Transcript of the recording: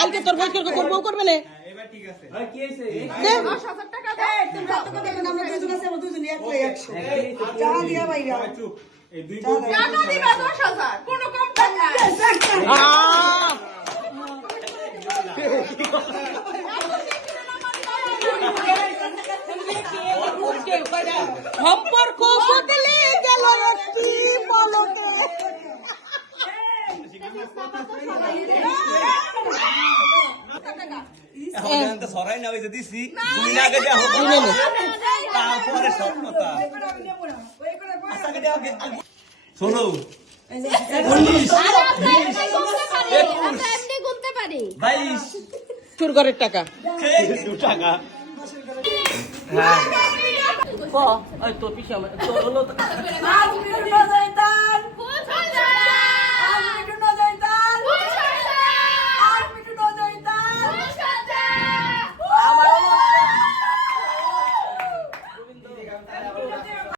কালকে তোর বই করবো করবে না এবার ঠিক আছে কি হইছে 10,000 টাকা দাও তোমরা তো কথা বলেন আমরা দুজন আছে আমরা দুজন 100 চা দিয়া ভাইরা চুপ এই দুই টাকা দিবা 10,000 কোনো কম দাম নাই সম্পর্ক বদলে গেল একটি পলকে সরাই না হইছে দিছি দুই না আগে দেয়া হবে তারপরে সব কথা শোনো 22 চুর ঘরের টাকা টাকা তোর পিছিয়ে তোর হলো আজ মিনিট বাজাইতান